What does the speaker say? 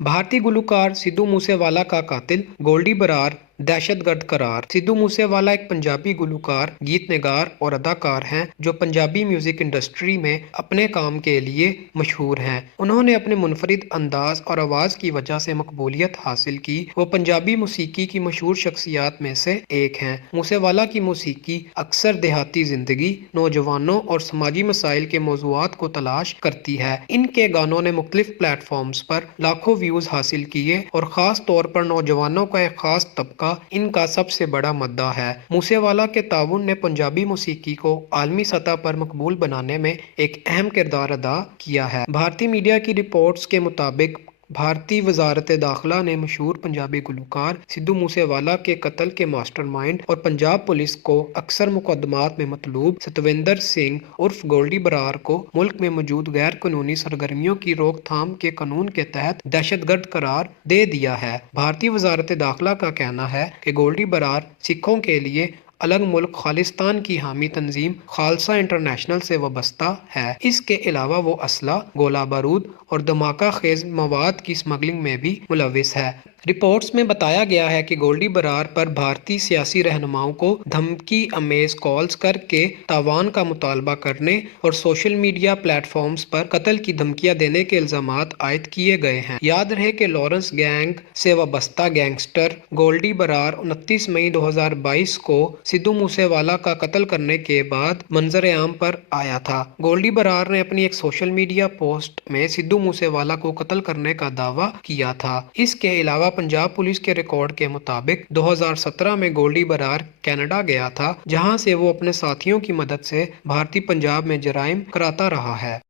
भारतीय गुलूकार सिद्धू मूसेवाला का कातिल गोल्डी बरार दहशतगर्द करार। सिद्धू मूसेवाला एक पंजाबी गुलूकार, गीत निगार और अदाकार हैं जो पंजाबी म्यूजिक इंडस्ट्री में अपने काम के लिए मशहूर हैं। उन्होंने अपने मुनफरिद अंदाज और आवाज़ की वजह से मकबूलियत हासिल की। वो पंजाबी मौसीकी की मशहूर शख्सियात में से एक हैं। मूसेवाला की मौसीकी अक्सर देहाती जिंदगी, नौजवानों और समाजी मसाइल के मौज़ूआत को तलाश करती है। इनके गानों ने मुख्तलिफ प्लेटफॉर्म्स पर लाखों व्यूज हासिल किए और ख़ास तौर पर नौजवानों का एक ख़ास तबका इनका सबसे बड़ा मद्दा है। मूसेवाला के ताउन ने पंजाबी मौसीकी को आलमी सतह पर मकबूल बनाने में एक अहम किरदार अदा किया है। भारतीय मीडिया की रिपोर्ट्स के मुताबिक भारतीय वजारत दाखिला ने मशहूर पंजाबी गुलूकार सिद्धू मूसेवाला के कत्ल के मास्टरमाइंड और पंजाब पुलिस को अक्सर मुकदमात में मतलूब सतविंदर सिंह उर्फ गोल्डी बरार को मुल्क में मौजूद गैर कानूनी सरगर्मियों की रोकथाम के कानून के तहत दहशतगर्द करार दे दिया है। भारतीय वजारत दाखिला का कहना है कि गोल्डी बरार सिखों के लिए अलग मुल्क खालिस्तान की हामी तंजीम खालसा इंटरनेशनल से वाबस्ता है। इसके अलावा वो असला, गोला बारूद और धमाका खेज मवाद की स्मगलिंग में भी मुलविस है। रिपोर्ट्स में बताया गया है कि गोल्डी बरार पर भारतीय सियासी रहनुमाओं को धमकी अमेज कॉल्स करके तावान का मुतालबा करने और सोशल मीडिया प्लेटफॉर्म्स पर कत्ल की धमकियां देने के इल्जामात आयद किए गए हैं। याद रहे कि लॉरेंस गैंग से वाबस्ता गैंगस्टर गोल्डी बरार 29 मई 2022 को सिद्धू मूसेवाला का कत्ल करने के बाद मंजर आम पर आया था। गोल्डी बरार ने अपनी एक सोशल मीडिया पोस्ट में सिद्धू मूसेवाला को कत्ल करने का दावा किया था। इसके अलावा पंजाब पुलिस के रिकॉर्ड के मुताबिक 2017 में गोल्डी बरार कनाडा गया था, जहां से वो अपने साथियों की मदद से भारतीय पंजाब में जराइम कराता रहा है।